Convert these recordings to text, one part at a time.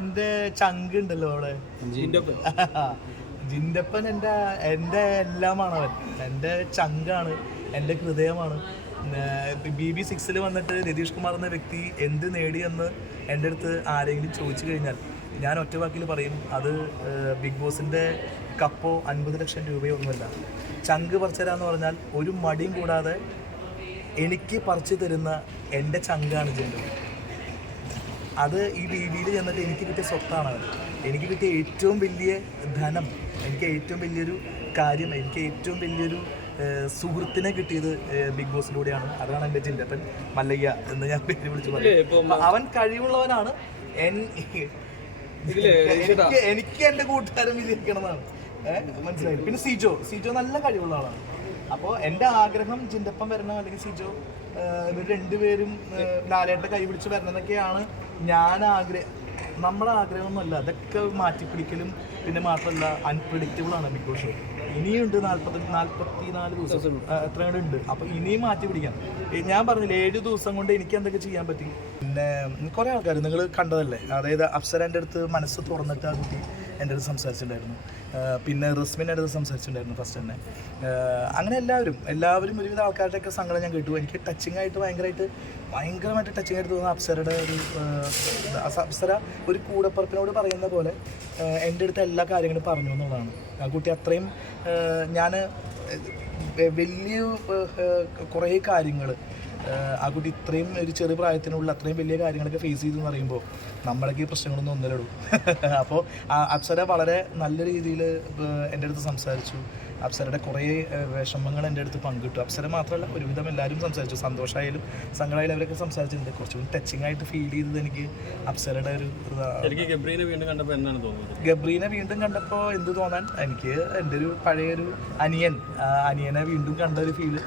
എൻ്റെ ചങ്ക് ഉണ്ടല്ലോ അവിടെ, ജിൻഡപ്പൻ എൻ്റെ എല്ലാമാണ് അവൻ. എൻ്റെ ചങ്കാണ്, എൻ്റെ ഹൃദയമാണ്. BB6 വന്നിട്ട് രതീഷ് കുമാർ എന്ന വ്യക്തി എന്ത് നേടിയെന്ന് എൻ്റെ അടുത്ത് ആരെങ്കിലും ചോദിച്ചു കഴിഞ്ഞാൽ ഞാൻ ഒറ്റ വാക്കിൽ പറയും, അത് ബിഗ് ബോസിൻ്റെ കപ്പോ 50 ലക്ഷം രൂപയോ ഒന്നുമല്ല. ചങ്ക് പറിച്ചരാന്ന് പറഞ്ഞാൽ ഒരു മടിയും കൂടാതെ എനിക്ക് പറിച്ചു തരുന്ന എൻ്റെ ചങ്കാണ് ജിൻഡു. അത് ഈ BBയിൽ ചെന്നിട്ട് എനിക്ക് കിട്ടിയ സ്വത്താണ്. എനിക്ക് കിട്ടിയ ഏറ്റവും വലിയ ധനം, എനിക്ക് ഏറ്റവും വലിയൊരു കാര്യം, എനിക്ക് ഏറ്റവും വലിയൊരു സുഹൃത്തിനെ കിട്ടിയത് ബിഗ് ബോസിലൂടെയാണ്. അതാണ് എൻ്റെ ജിൻഡപ്പൻ മല്ലയ്യ എന്ന് ഞാൻ പേര് വിളിച്ചു പറയും. അവൻ കഴിവുള്ളവനാണ്. എനിക്ക് എൻ്റെ കൂട്ടുകാരൻ വിജയിക്കണമെന്നാണ്, മനസ്സിലായി. പിന്നെ സിജോ നല്ല കഴിവുള്ള ആളാണ്. അപ്പോൾ എൻ്റെ ആഗ്രഹം ജിൻഡപ്പൻ വരണം, അല്ലെങ്കിൽ സിജോ, ഇവർ രണ്ടുപേരും ലാലേട്ട കൈ പിടിച്ച് വരണം എന്നൊക്കെയാണ് നമ്മുടെ ആഗ്രഹമൊന്നുമല്ല. അതൊക്കെ മാറ്റിപ്പിടിക്കലും പിന്നെ മാത്രമല്ല അൺപ്രഡിക്റ്റബിൾ ആണ് ബിഗ് ബോസ് ഷോ. ഇനിയുണ്ട് 44 ദിവസം എത്രയും ഉണ്ട്. അപ്പോൾ ഇനിയും മാറ്റി പിടിക്കാം. ഞാൻ പറഞ്ഞില്ല 7 ദിവസം കൊണ്ട് എനിക്ക് എന്തൊക്കെ ചെയ്യാൻ പറ്റി. പിന്നെ കുറേ ആൾക്കാർ നിങ്ങൾ കണ്ടതല്ലേ, അതായത് അപ്സര എൻ്റെ അടുത്ത് മനസ്സ് തുറന്നിട്ട് ആ കുട്ടി എൻ്റെ അടുത്ത് സംസാരിച്ചിട്ടുണ്ടായിരുന്നു. പിന്നെ റസ്മിൻ്റെ അടുത്ത് സംസാരിച്ചിട്ടുണ്ടായിരുന്നു ഫസ്റ്റ് തന്നെ. അങ്ങനെ എല്ലാവരും ഒരുവിധ ആൾക്കാരുടെയൊക്കെ സങ്കടം ഞാൻ കേട്ടു. എനിക്ക് ഭയങ്കരമായിട്ട് ടച്ചിങ് ആയിട്ട് തോന്നുന്ന അപ്സരയുടെ അപ്സര ഒരു കൂടപ്പറപ്പിനോട് പറയുന്ന പോലെ എൻ്റെ അടുത്ത് എല്ലാ കാര്യങ്ങളും പറഞ്ഞു എന്നുള്ളതാണ്. ആ കുട്ടി അത്രയും ഞാൻ വലിയ കുറേ കാര്യങ്ങൾ ആ കുട്ടി ഇത്രയും ഒരു ചെറു പ്രായത്തിനുള്ള അത്രയും വലിയ കാര്യങ്ങളൊക്കെ ഫേസ് ചെയ്തു എന്ന് പറയുമ്പോൾ നമ്മളൊക്കെ ഈ പ്രശ്നങ്ങളൊന്നും ഒന്നിലിടും. അപ്പോൾ അപ്സര വളരെ നല്ല രീതിയിൽ എൻ്റെ അടുത്ത് സംസാരിച്ചു. അപ്സരയുടെ കുറേ വിഷമങ്ങൾ എൻ്റെ അടുത്ത് പങ്കിട്ടു. അപ്സര മാത്രമല്ല, ഒരുവിധം എല്ലാവരും സംസാരിച്ചു. സന്തോഷമായാലും സങ്കടമായാലും അവരൊക്കെ സംസാരിച്ചിട്ടുണ്ട്. കുറച്ചുകൂടി ടച്ചിങ് ആയിട്ട് ഫീൽ ചെയ്തത് എനിക്ക് അപ്സരയുടെ ഗബ്രീനെ വീണ്ടും കണ്ടപ്പോൾ എന്താണ് തോന്നുന്നത്? ഗബ്രീനെ വീണ്ടും കണ്ടപ്പോൾ എന്ത് തോന്നാൻ, എനിക്ക് എൻ്റെ ഒരു പഴയൊരു അനിയനെ വീണ്ടും കണ്ട ഒരു ഫീല്.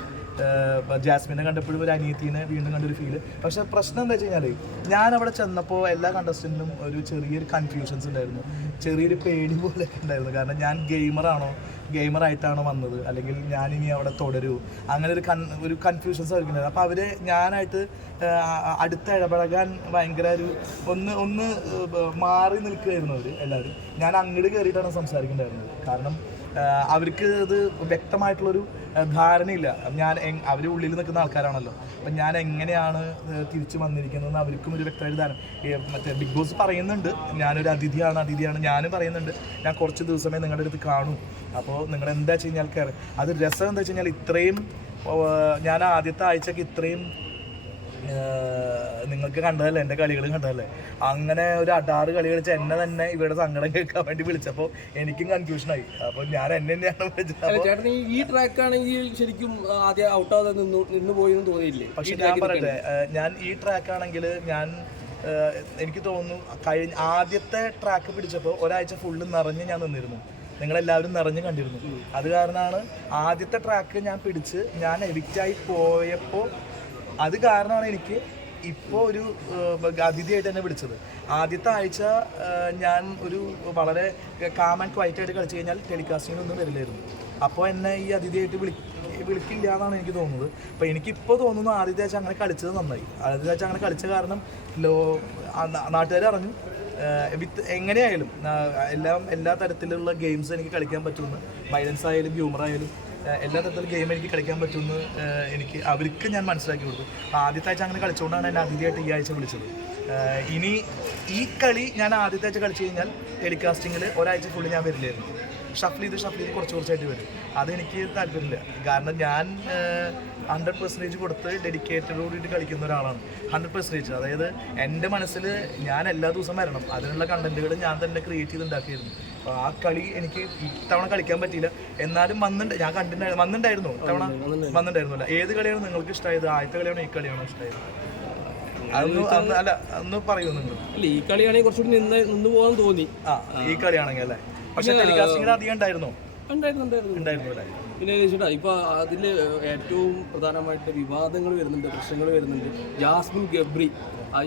ജാസ്മിനെ കണ്ടപ്പോഴും ഒരു അനിയത്തിനെ വീണ്ടും കണ്ടൊരു ഫീല്. പക്ഷെ പ്രശ്നം എന്താ വെച്ച് കഴിഞ്ഞാൽ ഞാൻ അവിടെ ചെന്നപ്പോൾ എല്ലാ കണ്ടസ്റ്റൻറ്റിനും ഒരു ചെറിയൊരു കൺഫ്യൂഷൻസ് ഉണ്ടായിരുന്നു, ചെറിയൊരു പേടി പോലെയൊക്കെ ഉണ്ടായിരുന്നു. കാരണം ഞാൻ ഗെയിമറായിട്ടാണോ വന്നത്, അല്ലെങ്കിൽ ഞാനിനി അവിടെ തുടരൂ, അങ്ങനെ ഒരു കൺഫ്യൂഷൻസ് അവർക്കുണ്ടായിരുന്നു. അപ്പോൾ അവർ ഞാനായിട്ട് അടുത്ത് ഇടപഴകാൻ ഭയങ്കര ഒന്ന് മാറി നിൽക്കുകയായിരുന്നു അവർ എല്ലാവരും. ഞാൻ അങ്ങോട്ട് കയറിയിട്ടാണ് സംസാരിക്കേണ്ടായിരുന്നത്. കാരണം അവർക്ക് ഇത് വ്യക്തമായിട്ടുള്ളൊരു ധാരണയില്ല. അവർ ഉള്ളിൽ നിൽക്കുന്ന ആൾക്കാരാണല്ലോ. അപ്പം ഞാൻ എങ്ങനെയാണ് തിരിച്ചു വന്നിരിക്കുന്നതെന്ന് അവർക്കും ഒരു വ്യക്തമായിട്ട് ധാരണ. മറ്റേ ബിഗ് ബോസ് പറയുന്നുണ്ട് ഞാനൊരു അതിഥിയാണ്. ഞാനും പറയുന്നുണ്ട് ഞാൻ കുറച്ച് ദിവസമേ നിങ്ങളുടെ അടുത്ത് കാണൂ. അപ്പോൾ നിങ്ങൾ എന്താ വെച്ച് കഴിഞ്ഞാൽ അത് രസം എന്താ വെച്ച് കഴിഞ്ഞാൽ ഇത്രയും ഞാൻ ആദ്യത്തെ ആഴ്ചക്ക് ഇത്രയും നിങ്ങൾക്ക് കണ്ടതല്ലേ, എൻ്റെ കളികൾ കണ്ടതല്ലേ, അങ്ങനെ ഒരു 6 കളി കളിച്ച് എന്നെ തന്നെ ഇവരുടെ സങ്കടം കേൾക്കാൻ വേണ്ടി വിളിച്ചപ്പോൾ എനിക്കും കൺഫ്യൂഷനായി. അപ്പോൾ ഞാൻ എന്നെ തന്നെയാണ് വിളിച്ചത്. ഈ ട്രാക്ക് ആണെങ്കിൽ ശരിക്കും ആദ്യം ഔട്ടാതെ നിന്ന് പോയി എന്ന് തോന്നിയില്ലേ? പക്ഷെ ഞാൻ പറയട്ടെ, ഞാൻ ഈ ട്രാക്ക് ആണെങ്കിൽ എനിക്ക് തോന്നുന്നു ആദ്യത്തെ ട്രാക്ക് പിടിച്ചപ്പോൾ ഒരാഴ്ച ഫുള്ള് നിറഞ്ഞ് ഞാൻ നിന്നിരുന്നു. നിങ്ങളെല്ലാവരും നിറഞ്ഞ് കണ്ടിരുന്നു. അത് കാരണമാണ് ആദ്യത്തെ ട്രാക്ക് ഞാൻ പിടിച്ച് ഞാൻ എവിക്റ്റായി പോയപ്പോൾ അത് കാരണമാണ് എനിക്ക് ഇപ്പോൾ ഒരു അതിഥിയായിട്ട് തന്നെ വിളിച്ചത്. ആദ്യത്തെ ആഴ്ച ഞാൻ ഒരു വളരെ കാം ആൻഡ് ക്വൈറ്റ് ആയിട്ട് കളിച്ചു കഴിഞ്ഞാൽ ടെലികാസ്റ്റിങ്ങിനൊന്നും വരില്ലായിരുന്നു. അപ്പോൾ എന്നെ ഈ അതിഥിയായിട്ട് വിളിക്കില്ല എന്നാണ് എനിക്ക് തോന്നുന്നത്. അപ്പോൾ എനിക്കിപ്പോൾ തോന്നുന്നു ആദ്യത്തെ ആഴ്ച അങ്ങനെ കളിച്ചത് നന്നായി. ആദ്യത്തെ ആഴ്ച അങ്ങനെ കളിച്ച കാരണം നാട്ടുകാർ അറിഞ്ഞു എങ്ങനെയായാലും എല്ലാ തരത്തിലുള്ള ഗെയിംസ് എനിക്ക് കളിക്കാൻ പറ്റുമെന്ന്. വയലൻസ് ആയാലും ഹ്യൂമറായാലും എല്ലാ തരത്തിലും ഗെയിം എനിക്ക് കളിക്കാൻ പറ്റുമെന്ന് അവർക്ക് ഞാൻ മനസ്സിലാക്കി കൊടുത്തു. ആദ്യത്തെ ആഴ്ച അങ്ങനെ കളിച്ചുകൊണ്ടാണ് എന്നെ അതിഥിയായിട്ട് ഈ ആഴ്ച വിളിച്ചത്. ഇനി ഈ കളി ഞാൻ ആദ്യത്തെ ആഴ്ച കളിച്ചു കഴിഞ്ഞാൽ ടെലികാസ്റ്റിങ്ങിൽ ഒരാഴ്ച ഫുള്ള് ഞാൻ വരില്ലായിരുന്നു. ഷഫിൾ ചെയ്ത് കുറച്ചായിട്ട് വരും. അതെനിക്ക് താല്പര്യമില്ല. കാരണം ഞാൻ 100% കൊടുത്ത് ഡെഡിക്കേറ്റഡോടുകൂടി കളിക്കുന്ന ഒരാളാണ്. 100%. അതായത് എൻ്റെ മനസ്സിൽ ഞാൻ എല്ലാ ദിവസവും വരണം. അതിനുള്ള കണ്ടന്റുകൾ ഞാൻ തന്നെ ക്രിയേറ്റ് ചെയ്തുണ്ടാക്കിയിരുന്നു. അപ്പോൾ ആ കളി എനിക്ക് ഇത്തവണ കളിക്കാൻ പറ്റിയില്ല. എന്നാലും ഞാൻ വന്നിട്ടുണ്ടായിരുന്നു. ഇത്തവണ വന്നിട്ടുണ്ടായിരുന്നില്ല. ഏത് കളിയാണ് നിങ്ങൾക്ക് ഇഷ്ടമായത്? ആദ്യത്തെ കളിയാണോ ഈ കളിയാണോ ഇഷ്ടമായത്? അതൊന്ന് പറയുന്നുണ്ട്. അല്ല, ഈ കളിയാണെങ്കിൽ കുറച്ചുകൂടി നിന്ന് പോകാൻ തോന്നി. ഈ കളിയാണെങ്കിൽ അല്ലേ? പക്ഷെ ടെലികാസ്റ്റിംഗ് അധികം ഉണ്ടായിരുന്നു. പിന്നെ ചേട്ടാ, ഇപ്പൊ അതിൽ ഏറ്റവും പ്രധാനമായിട്ട് വിവാദങ്ങൾ വരുന്നുണ്ട്, പ്രശ്നങ്ങൾ വരുന്നുണ്ട്. ജാസ്മിൻ ഗബ്രി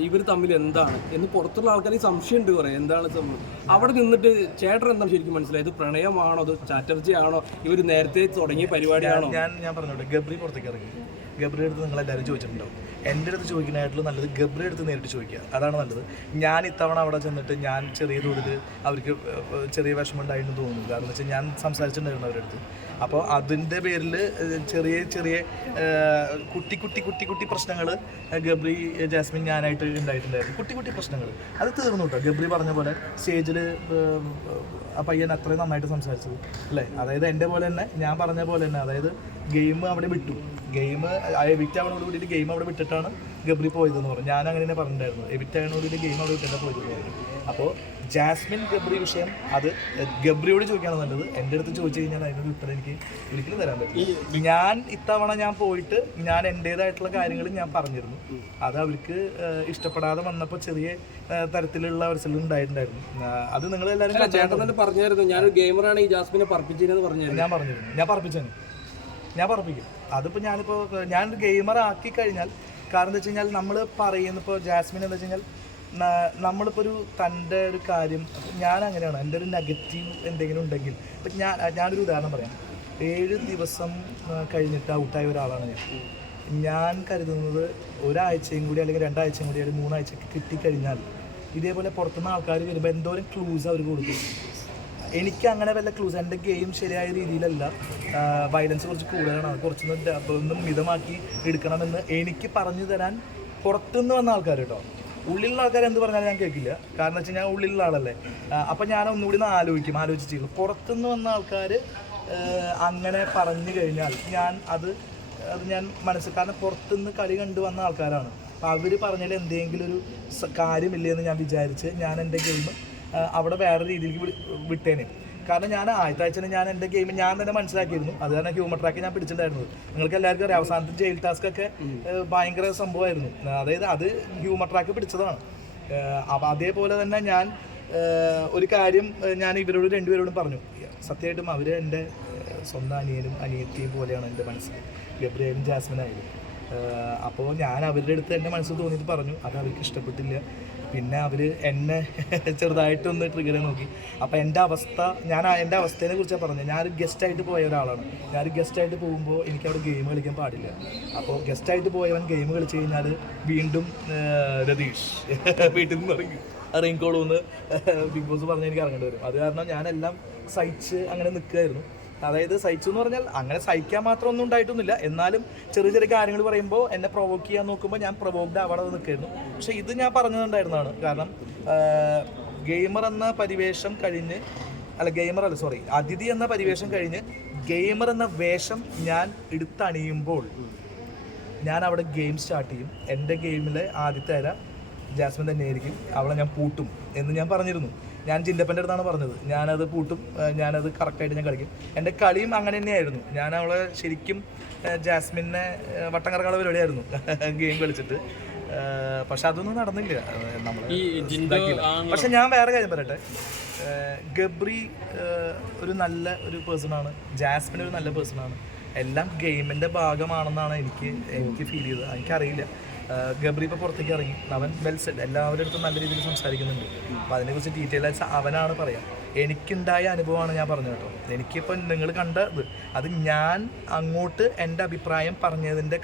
ഇവർ തമ്മിൽ എന്താണ് എന്ന് പുറത്തുള്ള ആൾക്കാർക്ക് സംശയമുണ്ട്. പറയാം എന്താണ് സംഭവം. അവിടെ നിന്നിട്ട് ചേട്ടൻ എന്താണ് ശരിക്കും മനസ്സിലായത്? പ്രണയമാണോ, അത് ചാറ്റർജി ആണോ, ഇവർ നേരത്തെ തുടങ്ങിയ പരിപാടിയാണോ? ഞാൻ പറഞ്ഞോട്ടെ, ഗബ്രി പുറത്തേക്ക് ഇറങ്ങി. ഗബ്രിയുടെ അടുത്ത് നിങ്ങളെല്ലാവരും ചോദിച്ചിട്ടുണ്ടാവും എൻ്റെ അടുത്ത് ചോദിക്കുന്നതായിട്ടുള്ള നല്ലത് ഗബ്രി അടുത്ത് നേരിട്ട് ചോദിക്കുക, അതാണ് നല്ലത്. ഞാൻ ഇത്തവണ അവിടെ ചെന്നിട്ട് ഞാൻ ചെറിയ തോതിൽ അവർക്ക് ചെറിയ വിഷമം ഉണ്ടായിരുന്നു തോന്നുന്നു. കാരണം എന്ന് വെച്ചാൽ ഞാൻ സംസാരിച്ചിട്ടുണ്ടായിരുന്നു അവരുടെ അടുത്ത്. അപ്പോൾ അതിൻ്റെ പേരിൽ ചെറിയ ചെറിയ കുട്ടി പ്രശ്നങ്ങൾ ഗബ്രി ജാസ്മിൻ ഞാനായിട്ട് ഉണ്ടായിട്ടുണ്ടായിരുന്നു. കുട്ടി പ്രശ്നങ്ങൾ അത് തീർന്നു കേട്ടോ. ഗബ്രി പറഞ്ഞ പോലെ സ്റ്റേജിൽ ആ പയ്യൻ അത്രയും നന്നായിട്ട് സംസാരിച്ചത് അല്ലേ. അതായത് എൻ്റെ പോലെ തന്നെ ഞാൻ പറഞ്ഞ പോലെ തന്നെ, അതായത് ഗെയിം അവിടെ വിട്ടു, ഗെയിം എവിക്റ്റ് ആവണോട് കൂടിയിട്ട് ഗെയിം അവിടെ വിട്ടിട്ടാണ് ഗബ്രി പോയതെന്ന് പറഞ്ഞു. ഞാൻ അങ്ങനെ തന്നെ പറഞ്ഞിട്ടുണ്ടായിരുന്നു, എവിക്റ്റ് ആയതിനോട് കൂടി ഗെയിം അവിടെ വിട്ടിട്ടാണ് പോയത്. അപ്പോൾ ജാസ്മിൻ ഗബ്രി വിഷയം അത് ഗബ്രിയോട് ചോദിക്കുകയാണ് നല്ലത്. എൻ്റെ അടുത്ത് ചോദിച്ചു കഴിഞ്ഞാൽ അതിനൊരു ഉത്തരം എനിക്ക് ഒരിക്കലും തരാൻ പറ്റില്ല. ഞാൻ ഇത്തവണ ഞാൻ പോയിട്ട് ഞാൻ എൻ്റേതായിട്ടുള്ള കാര്യങ്ങൾ ഞാൻ പറഞ്ഞിരുന്നു. അത് അവർക്ക് ഇഷ്ടപ്പെടാതെ വന്നപ്പോൾ ചെറിയ തരത്തിലുള്ള അവസരം ഉണ്ടായിട്ടുണ്ടായിരുന്നു. അത് നിങ്ങൾ എല്ലാവരും പറഞ്ഞായിരുന്നു, ഞാനൊരു ഗെയിമറാണ് ഈ ജാസ്മിനെ പറപ്പിച്ചതെന്ന് പറഞ്ഞായിരുന്നു. ഞാൻ പറപ്പിക്കും. അതിപ്പോൾ ഞാൻ ഗെയിമർ ആക്കി കഴിഞ്ഞാൽ, കാരണം എന്താ വെച്ച് കഴിഞ്ഞാൽ നമ്മൾ പറയുന്ന ഇപ്പോൾ ജാസ്മിൻ എന്താ വെച്ച് കഴിഞ്ഞാൽ നമ്മളിപ്പോൾ തൻ്റെ ഒരു കാര്യം, ഞാൻ അങ്ങനെയാണ്, എൻ്റെ ഒരു നെഗറ്റീവ് എന്തെങ്കിലും ഉണ്ടെങ്കിൽ ഇപ്പം ഞാനൊരു ഉദാഹരണം പറയാം. 7 ദിവസം കഴിഞ്ഞിട്ട് ഔട്ടായ ഒരാളാണ് ഞാൻ കരുതുന്നത് ഒരാഴ്ചയും കൂടി അല്ലെങ്കിൽ 2 ആഴ്ചയും കൂടി അല്ലെങ്കിൽ 3 ആഴ്ചക്ക് കിട്ടിക്കഴിഞ്ഞാൽ ഇതേപോലെ പുറത്തുനിന്ന് ആൾക്കാർ വരുമ്പോൾ എന്തോരം ക്ലൂസ് അവർ കൊടുക്കും. എനിക്ക് അങ്ങനെ വല്ല ക്ലൂസ്, എൻ്റെ ഗെയിം ശരിയായ രീതിയിലല്ല, വയലൻസ് കുറച്ച് കൂടുതലാണ്, കുറച്ചൊന്നും മിതമാക്കി എടുക്കണമെന്ന് എനിക്ക് പറഞ്ഞു തരാൻ പുറത്തുനിന്ന് വന്ന ആൾക്കാർ കേട്ടോ. ഉള്ളിലുള്ള ആൾക്കാർ എന്ത് പറഞ്ഞാലും ഞാൻ കേൾക്കില്ല, കാരണം വെച്ച് കഴിഞ്ഞാൽ ഉള്ളിലുള്ള ആളല്ലേ. അപ്പം ഞാൻ ഒന്നുകൂടി ആലോചിച്ച് ചെയ്യും. പുറത്തുനിന്ന് വന്ന ആൾക്കാർ അങ്ങനെ പറഞ്ഞു കഴിഞ്ഞാൽ അത് ഞാൻ മനസ്സിൽ, കാരണം പുറത്തുനിന്ന് കളി കണ്ടു വന്ന ആൾക്കാരാണ്. അപ്പോൾ അവർ പറഞ്ഞാൽ എന്തെങ്കിലും ഒരു കാര്യമില്ലെന്ന് ഞാൻ വിചാരിച്ച് ഞാൻ എൻ്റെ ഗെയിം അവിടെ വേറെ രീതിയിലേക്ക് വിട്ടേനെ. കാരണം ഞാൻ ആദ്യത്തെ ആഴ്ച ഞാൻ എൻ്റെ ഗെയിം ഞാൻ തന്നെ മനസ്സിലാക്കിയിരുന്നു. അത് കാരണം ഹ്യൂമർ ട്രാക്ക് ഞാൻ പിടിച്ചിട്ടുണ്ടായിരുന്നത്. നിങ്ങൾക്ക് എല്ലാവർക്കും അറിയാം, അവസാനത്തെ ജയിൽ ടാസ്ക് ഒക്കെ ഭയങ്കര സംഭവമായിരുന്നു. അതായത് അത് ഹ്യൂമർ ട്രാക്ക് പിടിച്ചതാണ്. അപ്പോൾ അതേപോലെ തന്നെ ഞാൻ ഒരു കാര്യം ഞാൻ ഇവരോട് 2 പേരോടും പറഞ്ഞു. സത്യമായിട്ടും അവർ എൻ്റെ സ്വന്തം അനിയനും അനിയത്തിയും പോലെയാണ് എൻ്റെ മനസ്സിൽ, ഗബ്രിയായാലും ജാസ്മിനായാലും. അപ്പോൾ ഞാൻ അവരുടെ അടുത്ത് എൻ്റെ മനസ്സിൽ തോന്നിയിട്ട് പറഞ്ഞു. അത് അവർക്ക് ഇഷ്ടപ്പെട്ടില്ല. പിന്നെ അവർ എന്നെ ചെറുതായിട്ടൊന്ന് ട്രിഗർ നോക്കി. അപ്പോൾ എൻ്റെ അവസ്ഥയെ കുറിച്ചാണ് പറഞ്ഞത്. ഞാനൊരു ഗസ്റ്റായിട്ട് പോയ ഒരാളാണ്. ഞാനൊരു ഗസ്റ്റായിട്ട് പോകുമ്പോൾ എനിക്ക് അവിടെ ഗെയിം കളിക്കാൻ പാടില്ല. അപ്പോൾ ഗസ്റ്റായിട്ട് പോയവൻ ഗെയിം കളിച്ച് കഴിഞ്ഞാൽ വീണ്ടും രതീഷ് വീട്ടിൽ നിന്ന് ഇറങ്ങിക്കോളൂന്ന് ബിഗ് ബോസ് പറഞ്ഞ് എനിക്ക് ഇറങ്ങേണ്ടി വരും. അത് കാരണം ഞാനെല്ലാം സഹിച്ച് അങ്ങനെ നിൽക്കുകയായിരുന്നു. അതായത് സഹിച്ചു എന്ന് പറഞ്ഞാൽ അങ്ങനെ സഹിക്കാൻ മാത്രം ഒന്നും ഉണ്ടായിട്ടൊന്നുമില്ല, എന്നാലും ചെറിയ ചെറിയ കാര്യങ്ങൾ പറയുമ്പോൾ എന്നെ പ്രൊവോക്ക് ചെയ്യാൻ നോക്കുമ്പോൾ ഞാൻ പ്രൊവോക്ഡ് അവിടെ നിൽക്കായിരുന്നു. പക്ഷെ ഇത് ഞാൻ പറഞ്ഞിട്ടുണ്ടായിരുന്നതാണ്. കാരണം ഗെയിമർ എന്ന പരിവേഷം കഴിഞ്ഞ്, അതിഥി എന്ന പരിവേഷം കഴിഞ്ഞ് ഗെയിമർ എന്ന വേഷം ഞാൻ എടുത്തണിയുമ്പോൾ ഞാൻ അവിടെ ഗെയിം സ്റ്റാർട്ട് ചെയ്യും. എൻ്റെ ഗെയിമിലെ ആദ്യത്തെ അര ജാസ്മിൻ തന്നെയായിരിക്കും, അവളെ ഞാൻ പൂട്ടും എന്ന് ഞാൻ പറഞ്ഞിരുന്നു. ഞാൻ ജിൻഡപ്പൻ്റെ അടുത്താണ് പറഞ്ഞത്. ഞാനത് പൂട്ടും, ഞാനത് കറക്റ്റായിട്ട് ഞാൻ കളിക്കും. എൻ്റെ കളിയും അങ്ങനെ തന്നെയായിരുന്നു. ഞാൻ അവളെ ശരിക്കും ജാസ്മിനെ വട്ടം കറങ്ങാനുള്ള പരിപാടിയായിരുന്നു ഗെയിം കളിച്ചിട്ട്. പക്ഷെ അതൊന്നും നടന്നില്ല നമ്മൾ. പക്ഷെ ഞാൻ വേറെ കാര്യം പറയട്ടെ, ഗബ്രി ഒരു നല്ല ഒരു പേഴ്സണാണ്, ജാസ്മിൻ ഒരു നല്ല പേഴ്സണാണ്. എല്ലാം ഗെയിമിൻ്റെ ഭാഗമാണെന്നാണ് എനിക്ക് ഫീൽ ചെയ്തത്. എനിക്കറിയില്ല, ഗബ്രി ഇപ്പോൾ പുറത്തേക്ക് ഇറങ്ങി, അവൻ വെൽ സെഡ്, എല്ലാവരുടെ അടുത്തും നല്ല രീതിയിൽ സംസാരിക്കുന്നുണ്ട്. അപ്പോൾ അതിനെക്കുറിച്ച് ഡീറ്റെയിൽ ആയിട്ട് അവനാണ് പറയാം. എനിക്കുണ്ടായ അനുഭവമാണ് ഞാൻ പറഞ്ഞത് കേട്ടോ. എനിക്കിപ്പോൾ നിങ്ങൾ കണ്ടത് അത് ഞാൻ അങ്ങോട്ട് എൻ്റെ അഭിപ്രായം പറഞ്ഞതിൻ്റെ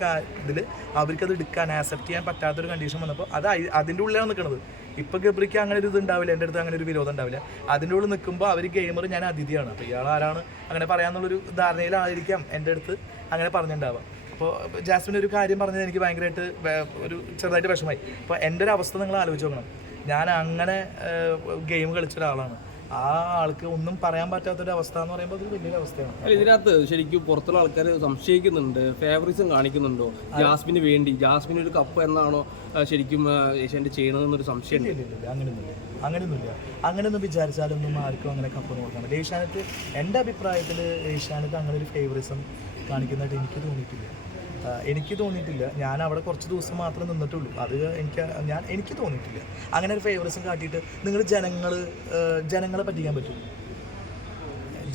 ഇതിൽ അവർക്കത് എടുക്കാൻ ആക്സെപ്റ്റ് ചെയ്യാൻ പറ്റാത്തൊരു കണ്ടീഷൻ വന്നപ്പോൾ അത് അതിൻ്റെ ഉള്ളിലാണ് നിൽക്കുന്നത്. ഇപ്പോൾ ഗബ്രിക്ക് അങ്ങനെ ഒരു ഇത് ഉണ്ടാവില്ല, എൻ്റെ അടുത്ത് അങ്ങനെ ഒരു വിരോധം ഉണ്ടാവില്ല. അതിൻ്റെ ഉള്ളിൽ നിൽക്കുമ്പോൾ അവർ ഗെയിമർ, ഞാൻ അതിഥിയാണ്. അപ്പോൾ ഇയാൾ ആരാണ് അങ്ങനെ പറയാമെന്നുള്ളൊരു ധാരണയിലായിരിക്കാം എൻ്റെ അടുത്ത് അങ്ങനെ പറഞ്ഞിട്ടുണ്ടാവുക. അപ്പോൾ ജാസ്മിൻ ഒരു കാര്യം പറഞ്ഞത് എനിക്ക് ഭയങ്കരമായിട്ട് ഒരു ചെറുതായിട്ട് വിഷമമായി. അപ്പോൾ എൻ്റെ ഒരു അവസ്ഥ നിങ്ങൾ ആലോചിച്ച് നോക്കണം. ഞാൻ അങ്ങനെ ഗെയിം കളിച്ച ഒരാളാണ്. ആ ആൾക്ക് ഒന്നും പറയാൻ പറ്റാത്തൊരു അവസ്ഥ എന്ന് പറയുമ്പോൾ അത് വലിയൊരു അവസ്ഥയാണ്. അല്ല, ഇതിനകത്ത് ശരിക്കും പുറത്തുള്ള ആൾക്കാർ സംശയിക്കുന്നുണ്ട്, ഫേവറിസം കാണിക്കുന്നുണ്ടോ ജാസ്മിന് വേണ്ടി? ജാസ്മിന് ഒരു കപ്പ് എന്നാണോ ശരിക്കും ഏഷ്യാനെറ്റ് ചെയ്യണമെന്നൊരു സംശയം? അങ്ങനെയൊന്നും വിചാരിച്ചാലൊന്നും ആർക്കും അങ്ങനെ കപ്പ് നോക്കാൻ പറ്റില്ല. ഏഷ്യാനെറ്റ്, എൻ്റെ അഭിപ്രായത്തിൽ ഏഷ്യാനെറ്റ് അങ്ങനെ ഒരു ഫേവറിസം കാണിക്കുന്നതായിട്ട് എനിക്ക് തോന്നിയിട്ടില്ല. ഞാൻ അവിടെ കുറച്ച് ദിവസം മാത്രമേ നിന്നിട്ടുള്ളൂ. അത് എനിക്ക് തോന്നിയിട്ടില്ല അങ്ങനെ ഒരു ഫേവറിസം കാട്ടിയിട്ട്. നിങ്ങൾ ജനങ്ങളെ പറ്റിക്കാൻ പറ്റും.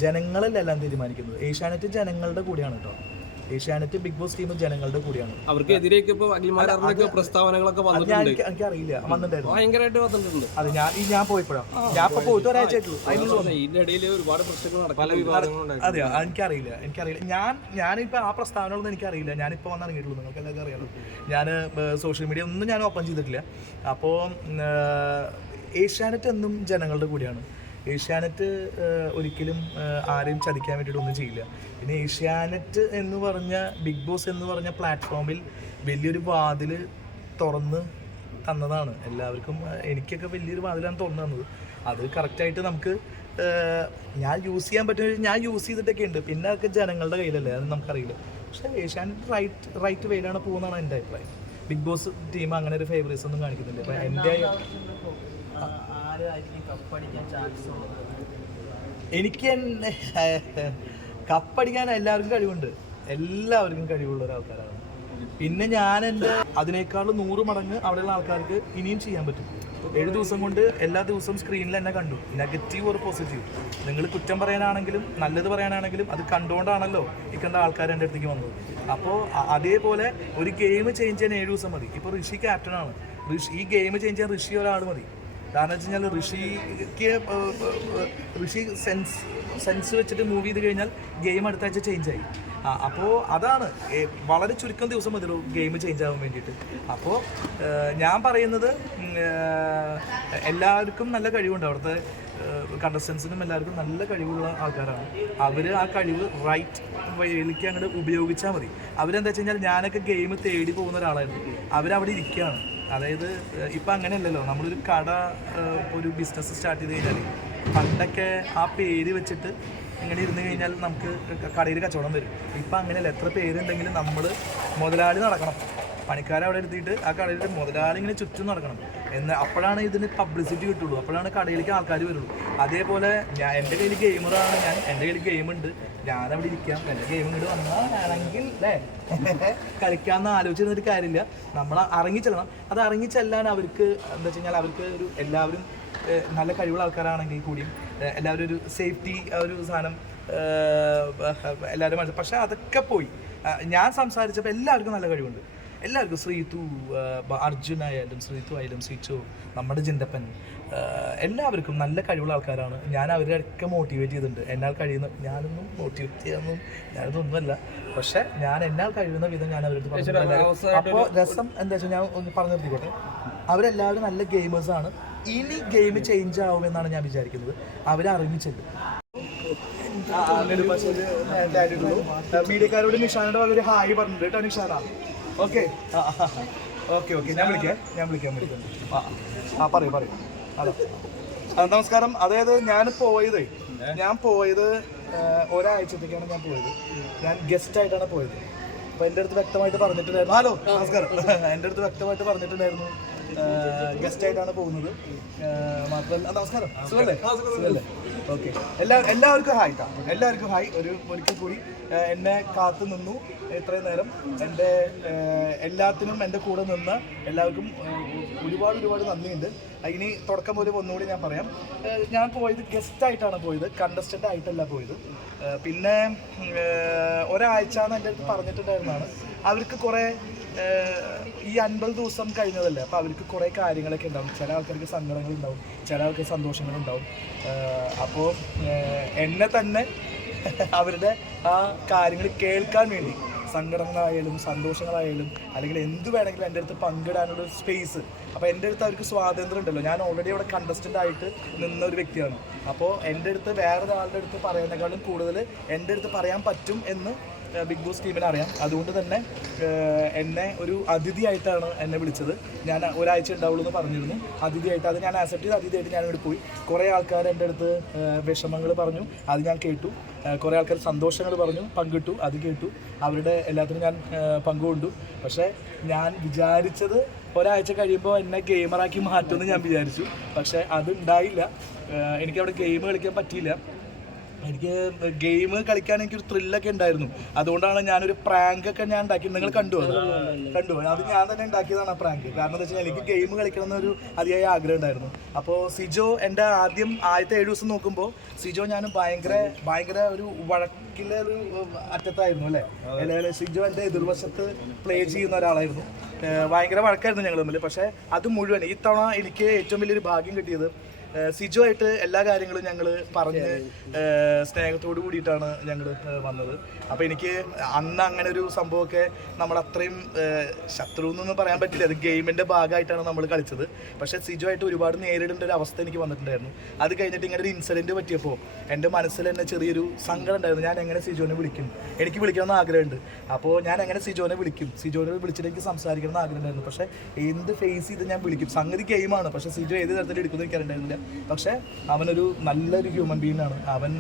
ജനങ്ങളല്ല എല്ലാം തീരുമാനിക്കുന്നത്. ഏഷ്യാനെറ്റ് ജനങ്ങളുടെ കൂടെയാണ് കേട്ടോ. ഏഷ്യാനെറ്റ് ബിഗ് ബോസ് ടീം ജനങ്ങളുടെ കൂടിയാണ്. അവർക്കെതിരെയൊക്കെ ഇപ്പോൾ അഖിൽമാരാറിനൊക്കെ പ്രസ്താവനകളൊക്കെ വന്നിട്ടുണ്ട്. എനിക്കറിയില്ല, വന്നിട്ടുണ്ടായിരുന്നു ഭയങ്കരമായിട്ട് വന്നിട്ടുണ്ട്. അത് ഞാൻ പോയപ്പോഴാണ്, ഞാൻ ഇപ്പോൾ പോയിട്ട് ഒരാഴ്ച ആയിട്ടുള്ളൂ. ഇതിന്റെ ഇടയിൽ ഒരുപാട് പ്രശ്നങ്ങൾ നടക്കും. അതെ, എനിക്കറിയില്ല. ഞാനിപ്പോൾ ആ പ്രസ്താവനകളൊന്നും എനിക്കറിയില്ല. ഞാനിപ്പോൾ വന്നിറങ്ങിയിട്ടുള്ളൂ, നിങ്ങൾക്ക് എല്ലാവർക്കും അറിയാലോ. ഞാൻ സോഷ്യൽ മീഡിയ ഒന്നും ഞാൻ ഓപ്പൺ ചെയ്തിട്ടില്ല. അപ്പോൾ ഏഷ്യാനെറ്റ് എന്നും ജനങ്ങളുടെ കൂടിയാണ്. ഏഷ്യാനെറ്റ് ഒരിക്കലും ആരെയും ചതിക്കാൻ വേണ്ടിയിട്ട് ഒന്നും ചെയ്യില്ല. പിന്നെ ഏഷ്യാനെറ്റ് എന്ന് പറഞ്ഞ ബിഗ് ബോസ് എന്ന് പറഞ്ഞ പ്ലാറ്റ്ഫോമിൽ വലിയൊരു വാതിൽ തുറന്ന് തന്നതാണ് എല്ലാവർക്കും. എനിക്കൊക്കെ വലിയൊരു വാതിലാണ് തുറന്നു തന്നത്. അത് കറക്റ്റായിട്ട് നമുക്ക് ഞാൻ യൂസ് ചെയ്യാൻ പറ്റുന്ന ഞാൻ യൂസ് ചെയ്തിട്ടൊക്കെ ഉണ്ട്. പിന്നെ അതൊക്കെ ജനങ്ങളുടെ കയ്യിലല്ലേ, അത് നമുക്കറിയില്ല. പക്ഷേ ഏഷ്യാനെറ്റ് റൈറ്റ് വേയിലാണ് പോകുന്നതാണ് എൻ്റെ അഭിപ്രായം. ബിഗ് ബോസ് ടീം അങ്ങനെ ഒരു ഫേവറേറ്റ്സ് ഒന്നും കാണിക്കുന്നില്ല. ഇപ്പം എൻ്റെ എനിക്ക് കപ്പടിക്കാൻ എല്ലാവർക്കും കഴിവുണ്ട്, എല്ലാവർക്കും കഴിവുള്ള ഒരാൾക്കാരാണ്. പിന്നെ ഞാൻ എൻ്റെ അതിനേക്കാൾ 100 മടങ്ങ് അവിടെയുള്ള ആൾക്കാർക്ക് ഇനിയും ചെയ്യാൻ പറ്റും. 7 ദിവസം കൊണ്ട് എല്ലാ ദിവസവും സ്ക്രീനിൽ എന്നെ കണ്ടു, നെഗറ്റീവ് ഒരു പോസിറ്റീവ്. നിങ്ങൾ കുറ്റം പറയാനാണെങ്കിലും നല്ലത് പറയാനാണെങ്കിലും അത് കണ്ടുകൊണ്ടാണല്ലോ ഈ കണ്ട ആൾക്കാർ എൻ്റെ അടുത്തേക്ക് വന്നത്. അപ്പോൾ അതേപോലെ ഒരു ഗെയിം ചേഞ്ച് ചെയ്യാൻ 7 ദിവസം മതി. ഇപ്പോൾ ഋഷി ക്യാപ്റ്റനാണ്, ഈ ഗെയിം ചേഞ്ച് ചെയ്യാൻ ഋഷി ഒരാൾ മതി. കാരണം വെച്ച് കഴിഞ്ഞാൽ ഋഷി സെൻസ് വെച്ചിട്ട് മൂവ് ചെയ്ത് കഴിഞ്ഞാൽ ഗെയിം അടുത്ത ആഴ്ച ചേഞ്ചായി. അപ്പോൾ അതാണ് വളരെ ചുരുക്കം ദിവസം മതി ഗെയിം ചേഞ്ച് ആവാൻ വേണ്ടിയിട്ട്. അപ്പോൾ ഞാൻ പറയുന്നത് എല്ലാവർക്കും നല്ല കഴിവുണ്ട്, അവിടുത്തെ കണ്ടസ്റ്റൻസിനും എല്ലാവർക്കും നല്ല കഴിവുള്ള ആൾക്കാരാണ്. അവർ ആ കഴിവ് റൈറ്റ് വഴിയിലേക്ക് അങ്ങോട്ട് ഉപയോഗിച്ചാൽ മതി. അവരെന്താ വെച്ച് കഴിഞ്ഞാൽ ഞാനൊക്കെ ഗെയിം തേടി പോകുന്ന ഒരാളായിരുന്നു, അവരവിടെ ഇരിക്കുകയാണ്. അതായത് ഇപ്പം അങ്ങനെയല്ലല്ലോ, നമ്മളൊരു കട ഒരു ബിസിനസ് സ്റ്റാർട്ട് ചെയ്ത് കഴിഞ്ഞാൽ പണ്ടൊക്കെ ആ പേര് വെച്ചിട്ട് ഇങ്ങനെ ഇരുന്ന് കഴിഞ്ഞാൽ നമുക്ക് കടയിൽ കച്ചവടം വരും. ഇപ്പം അങ്ങനെയല്ല, എത്ര പേരുണ്ടെങ്കിലും നമ്മൾ മുതലാളി നടക്കണം, പണിക്കാരെ അവിടെ എടുത്തിട്ട് ആ കടയിൽ മുതലാളി ഇങ്ങനെ ചുറ്റും നടക്കണം. അപ്പോഴാണ് ഇതിന് പബ്ലിസിറ്റി കിട്ടുള്ളൂ, അപ്പോഴാണ് കടയിലേക്ക് ആൾക്കാർ വരുള്ളൂ. അതേപോലെ എൻ്റെ കയ്യിൽ ഗെയിമറാണ് ഞാൻ, എൻ്റെ കയ്യിൽ ഗെയിമുണ്ട്, ഞാനവിടെ ഇരിക്കാം, എൻ്റെ ഗെയിം ഇങ്ങോട്ട് വന്നാണെങ്കിൽ കളിക്കാമെന്ന് ആലോചിച്ചിരുന്നൊരു കാര്യമില്ല. നമ്മൾ ഇറങ്ങിച്ചെല്ലണം. അത് ഇറങ്ങിച്ചെല്ലാൻ അവർക്ക് എന്താ വെച്ച് കഴിഞ്ഞാൽ അവർക്ക് എല്ലാവരും നല്ല കഴിവുള്ള ആൾക്കാരാണെങ്കിൽ കൂടിയും എല്ലാവരും ഒരു സേഫ്റ്റി ഒരു സാധനം എല്ലാവരും പക്ഷേ അതൊക്കെ പോയി. ഞാൻ സംസാരിച്ചപ്പോൾ എല്ലാവർക്കും നല്ല കഴിവുണ്ട്, എല്ലാവർക്കും. ശ്രീതു, അർജുൻ ആയാലും ശ്രീതു ആയാലും ശ്രീച്ചു, നമ്മുടെ ജിന്തപ്പൻ, എല്ലാവർക്കും നല്ല കഴിവുള്ള ആൾക്കാരാണ്. ഞാൻ അവരെയൊക്കെ മോട്ടിവേറ്റ് ചെയ്തിട്ടുണ്ട്. എന്നാൽ കഴിയുന്ന ഞാനൊന്നും മോട്ടിവേറ്റ് ചെയ്യാനൊന്നും ഞാനിതൊന്നുമല്ല, പക്ഷെ ഞാൻ എന്നാൽ കഴിയുന്ന വിധം ഞാൻ അവരടുത്ത് പറഞ്ഞു. അപ്പോൾ രസം എന്താ വെച്ചാൽ ഞാൻ ഒന്ന് പറഞ്ഞു നിർത്തിക്കോട്ടെ, അവരെല്ലാവരും നല്ല ഗെയിമേഴ്സാണ്. ഇനി ഗെയിം ചേഞ്ച് ആവുമെന്നാണ് ഞാൻ വിചാരിക്കുന്നത്. അവരറിഞ്ഞിട്ടുണ്ട്. മീഡിയക്കാരോട് നിഷാനോട് വളരെ ഹായ് പറഞ്ഞിട്ടുണ്ട് കേട്ടോ നിഷാന. ഓക്കെ ഞാൻ വിളിക്കാം. പറയൂ. അതെ, നമസ്കാരം. അതായത് ഞാൻ പോയത് ഒരാഴ്ചത്തേക്കാണ് ഞാൻ പോയത്. ഞാൻ ഗസ്റ്റായിട്ടാണ് പോയത്. അപ്പോൾ എൻ്റെ അടുത്ത് വ്യക്തമായിട്ട് പറഞ്ഞിട്ടുണ്ടായിരുന്നു, ഹലോ നമസ്കാരം, എൻ്റെ അടുത്ത് വ്യക്തമായിട്ട് പറഞ്ഞിട്ടുണ്ടായിരുന്നു ഗസ്റ്റായിട്ടാണ് പോകുന്നത്. മാത്രമല്ല നമസ്കാരം, സുഖല്ലേ? ഓക്കെ, എല്ലാവർക്കും ഹായ് കേട്ടോ, എല്ലാവർക്കും ഹായ്. ഒരിക്കൽ കൂടി എന്നെ കാത്തു നിന്നു ഇത്രയും നേരം. എൻ്റെ എല്ലാത്തിനും എൻ്റെ കൂടെ നിന്ന് എല്ലാവർക്കും ഒരുപാട് നന്ദിയുണ്ട്. ഇനി തുടക്കം പോലെ ഒന്നുകൂടി ഞാൻ പറയാം. ഞാൻ പോയത് ഗസ്റ്റായിട്ടാണ് പോയത്, കണ്ടസ്റ്റൻ്റ് ആയിട്ടല്ല പോയത്. പിന്നെ ഒരാഴ്ച എന്ന് എൻ്റെ അടുത്ത് പറഞ്ഞിട്ടുണ്ടായിരുന്നതാണ്. അവർക്ക് കുറേ ഈ 50 ദിവസം കഴിഞ്ഞതല്ലേ, അപ്പോൾ അവർക്ക് കുറേ കാര്യങ്ങളൊക്കെ ഉണ്ടാവും. ചില ആൾക്കാർക്ക് സങ്കടങ്ങളുണ്ടാവും, ചില ആൾക്ക് സന്തോഷങ്ങളുണ്ടാവും. അപ്പോൾ എന്നെ തന്നെ അവരുടെ ആ കാര്യങ്ങൾ കേൾക്കാൻ വേണ്ടി, സങ്കടങ്ങളായാലും സന്തോഷങ്ങളായാലും അല്ലെങ്കിൽ എന്ത് വേണമെങ്കിലും എൻ്റെ അടുത്ത് പങ്കിടാനുള്ള ഒരു സ്പേസ്. അപ്പോൾ എൻ്റെ അടുത്ത് അവർക്ക് സ്വാതന്ത്ര്യം ഉണ്ടല്ലോ. ഞാൻ ഓൾറെഡി അവിടെ കണ്ടസ്റ്റൻ്റ് ആയിട്ട് നിന്ന ഒരു വ്യക്തിയാണ്. അപ്പോൾ എൻ്റെ അടുത്ത് വേറൊരാളുടെ അടുത്ത് പറയുന്നതിനേക്കാളും കൂടുതൽ എൻ്റെ അടുത്ത് പറയാൻ പറ്റും എന്ന് ബിഗ് ബോസ് ടീമിന് അറിയാം. അതുകൊണ്ട് തന്നെ എന്നെ ഒരു അതിഥിയായിട്ടാണ് എന്നെ വിളിച്ചത്. ഞാൻ ഒരാഴ്ച ഉണ്ടാവുള്ളൂ എന്ന് പറഞ്ഞിരുന്നു. അതിഥിയായിട്ട് അത് ഞാൻ ആക്സെപ്റ്റ് ചെയ്ത് അതിഥിയായിട്ട് ഞാനിവിടെ പോയി. കുറേ ആൾക്കാർ എൻ്റെ അടുത്ത് വിഷമങ്ങൾ പറഞ്ഞു, അത് ഞാൻ കേട്ടു. കുറേ ആൾക്കാർ സന്തോഷങ്ങൾ പറഞ്ഞു, പങ്കിട്ടു, അത് കേട്ടു. അവരുടെ എല്ലാത്തിനും ഞാൻ പങ്കുകൊണ്ടു. പക്ഷേ ഞാൻ വിചാരിച്ചത് ഒരാഴ്ച കഴിയുമ്പോൾ എന്നെ ഗെയിമറാക്കി മാറ്റുമെന്ന് ഞാൻ വിചാരിച്ചു. പക്ഷേ അത് ഉണ്ടായില്ല. എനിക്കവിടെ ഗെയിം കളിക്കാൻ പറ്റിയില്ല. എനിക്ക് ഗെയിം കളിക്കാൻ എനിക്കൊരു ത്രില്ലൊക്കെ ഉണ്ടായിരുന്നു. അതുകൊണ്ടാണ് ഞാനൊരു പ്രാങ്ക് ഒക്കെ ഞാൻ ഉണ്ടാക്കി. നിങ്ങൾ കണ്ടു അത് ഞാൻ തന്നെ ഉണ്ടാക്കിയതാണ് ആ പ്രാങ്ക്. കാരണം എന്താ വെച്ചാൽ എനിക്ക് ഗെയിം കളിക്കണം എന്നൊരു അതിയായ ആഗ്രഹം ഉണ്ടായിരുന്നു. അപ്പോൾ സിജോ എൻ്റെ ആദ്യത്തെ 7 ദിവസം നോക്കുമ്പോൾ സിജോ ഞാൻ ഭയങ്കര ഒരു വഴക്കിലൊരു അറ്റത്തായിരുന്നു അല്ലേ. സിജോ എൻ്റെ എതിർവശത്ത് പ്ലേ ചെയ്യുന്ന ഒരാളായിരുന്നു. ഭയങ്കര വഴക്കായിരുന്നു ഞങ്ങൾ തമ്മിൽ. പക്ഷേ അത് മുഴുവൻ ഈ തവണ എനിക്ക് ഏറ്റവും വലിയൊരു ഭാഗ്യം കിട്ടിയത് സിജോ ആയിട്ട് എല്ലാ കാര്യങ്ങളും ഞങ്ങൾ പറഞ്ഞ് സ്നേഹത്തോട് കൂടിയിട്ടാണ് ഞങ്ങൾ വന്നത്. അപ്പോൾ എനിക്ക് അന്ന് അങ്ങനെ ഒരു സംഭവമൊക്കെ നമ്മൾ അത്രയും ശത്രു എന്നൊന്നും പറയാൻ പറ്റില്ല. അത് ഗെയിമിൻ്റെ ഭാഗമായിട്ടാണ് നമ്മൾ കളിച്ചത്. പക്ഷേ സിജോ ആയിട്ട് ഒരുപാട് നേരിടേണ്ട ഒരു അവസ്ഥ എനിക്ക് വന്നിട്ടുണ്ടായിരുന്നു. അത് കഴിഞ്ഞിട്ട് ഇങ്ങനെ ഒരു ഇൻസിഡൻറ്റ് പറ്റിയപ്പോൾ എൻ്റെ മനസ്സിൽ തന്നെ ചെറിയൊരു സങ്കടം ഉണ്ടായിരുന്നു. ഞാൻ എങ്ങനെ സിജോനെ വിളിക്കും, എനിക്ക് വിളിക്കണമെന്ന് ആഗ്രഹമുണ്ട്. അപ്പോൾ ഞാൻ എങ്ങനെ സിജോനെ വിളിക്കും, സിജോനെ വിളിച്ചിട്ട് എനിക്ക് സംസാരിക്കണം എന്ന് ആഗ്രഹം ഉണ്ടായിരുന്നു. പക്ഷേ എന്ത് ഫേസ് ചെയ്ത് ഞാൻ വിളിക്കും, സംഗതി ഗെയിമാണ്. പക്ഷേ സിജോ ഏത് തരത്തിൽ എടുക്കുമെന്ന് എനിക്കറിയണ്ടായിരുന്നില്ല. പക്ഷേ അവനൊരു നല്ലൊരു ഹ്യൂമൻ ബീങ് ആണ് അവൻ.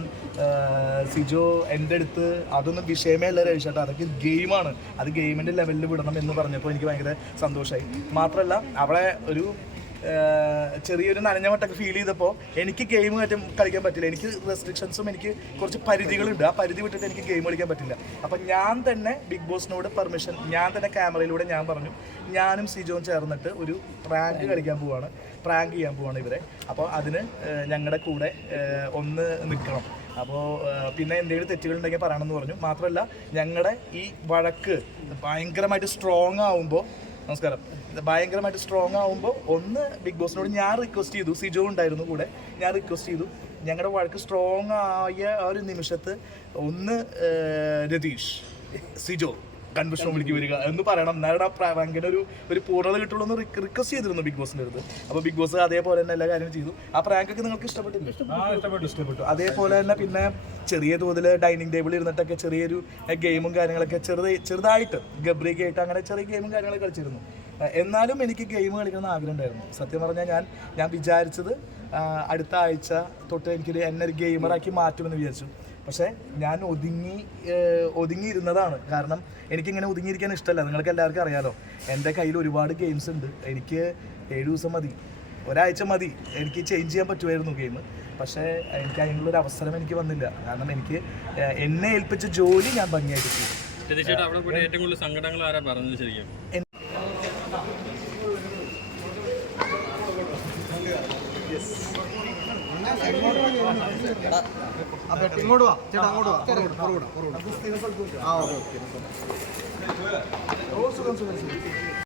സിജോ എൻ്റെ അടുത്ത് അതൊന്നും വിഷയമേ ഉള്ള രവിചേട്ടാ, അതൊക്കെ ഗെയിമാണ്, അത് ഗെയിമിൻ്റെ ലെവലിൽ വിടണം എന്ന് പറഞ്ഞപ്പോൾ എനിക്ക് ഭയങ്കര സന്തോഷമായി. മാത്രമല്ല അവളെ ഒരു ചെറിയൊരു നനഞ്ഞ മട്ടൊക്കെ ഫീൽ ചെയ്തപ്പോൾ എനിക്ക് ഗെയിം കളിക്കാൻ പറ്റില്ല. എനിക്ക് റെസ്ട്രിക്ഷൻസും എനിക്ക് കുറച്ച് പരിധികളുണ്ട്. ആ പരിധി വിട്ടിട്ട് എനിക്ക് ഗെയിം കളിക്കാൻ പറ്റില്ല. അപ്പം ഞാൻ തന്നെ ബിഗ് ബോസിനോട് പെർമിഷൻ, ഞാൻ തന്നെ ക്യാമറയിലൂടെ ഞാൻ പറഞ്ഞു ഞാനും സിജോയും ചേർന്നിട്ട് ഒരു പ്രാങ്ക് കളിക്കാൻ പോവാണ്, പ്രാങ്ക് ചെയ്യാൻ പോവാണ് ഇവരെ. അപ്പോൾ അതിന് ഞങ്ങളുടെ കൂടെ ഒന്ന് നിൽക്കണം. അപ്പോൾ പിന്നെ എന്തെങ്കിലും തെറ്റുകളുണ്ടെങ്കിൽ പറയണമെന്ന് പറഞ്ഞു. മാത്രമല്ല ഞങ്ങളുടെ ഈ വഴക്ക് ഭയങ്കരമായിട്ട് സ്ട്രോങ് ആവുമ്പോൾ ഭയങ്കരമായിട്ട് സ്ട്രോങ് ആവുമ്പോൾ ഒന്ന് ബിഗ് ബോസിനോട് ഞാൻ റിക്വസ്റ്റ് ചെയ്തു, സിജോ ഉണ്ടായിരുന്നു കൂടെ, ഞാൻ റിക്വസ്റ്റ് ചെയ്തു ഞങ്ങളുടെ വഴക്ക് സ്ട്രോങ് ആയ ആ ഒരു നിമിഷത്ത് ഒന്ന് രതീഷ് സിജോ കൺവെൻഷൻ റൂമിലേക്ക് വരിക എന്ന് പറയണം, എന്നാലും ആ പ്രാങ്കിന് ഒരു പൂർണ്ണത കിട്ടുള്ളൂ എന്ന് റിക്വസ്റ്റ് ചെയ്തിരുന്നു ബിഗ് ബോസിൻ്റെ അടുത്ത്. അപ്പോൾ ബിഗ് ബോസ് അതേപോലെ തന്നെ എല്ലാ കാര്യവും ചെയ്തു. ആ പ്രാങ്കൊക്കെ നിങ്ങൾക്ക് ഇഷ്ടപ്പെട്ടില്ല? ഇഷ്ടപ്പെട്ടു. അതേപോലെ തന്നെ പിന്നെ ചെറിയ തോതിൽ ഡൈനിങ് ടേബിളിൽ ഇരുന്നിട്ടൊക്കെ ചെറിയൊരു ഗെയിമും കാര്യങ്ങളൊക്കെ ചെറുതായിട്ട് ഗബ്രിയൊക്കെ ആയിട്ട് അങ്ങനെ ചെറിയ ഗെയിമും കാര്യങ്ങളൊക്കെ കളിച്ചിരുന്നു. എന്നാലും എനിക്ക് ഗെയിം കളിക്കണമെന്ന് ആഗ്രഹം ഉണ്ടായിരുന്നു. സത്യം പറഞ്ഞാൽ ഞാൻ വിചാരിച്ചത് അടുത്ത ആഴ്ച തൊട്ട് എനിക്കൊരു എന്നെ ഒരു ഗെയിമറാക്കി മാറ്റുമെന്ന് വിചാരിച്ചു. പക്ഷേ ഞാൻ ഒതുങ്ങിയിരുന്നതാണ്. കാരണം എനിക്കിങ്ങനെ ഒതുങ്ങിയിരിക്കാൻ ഇഷ്ടമല്ല. നിങ്ങൾക്ക് എല്ലാവർക്കും അറിയാലോ എൻ്റെ കയ്യിൽ ഒരുപാട് ഗെയിംസ് ഉണ്ട്. എനിക്ക് 7 ദിവസം മതി, ഒരാഴ്ച മതി, എനിക്ക് ചേഞ്ച് ചെയ്യാൻ പറ്റുമായിരുന്നു ഗെയിം. പക്ഷേ എനിക്ക് അതിനുള്ളൊരു അവസരം എനിക്ക് വന്നില്ല. കാരണം എനിക്ക് എന്നെ ഏൽപ്പിച്ച ജോലി ഞാൻ ഭംഗിയായിട്ട് ചെയ്തു. ഏറ്റവും കൂടുതൽ സങ്കടങ്ങൾ ആരാ പറഞ്ഞത് ശരിക്കും? ഇങ്ങോട്ട് വാ ചേട്ടാ, അങ്ങോട്ട് വാ. സുഖം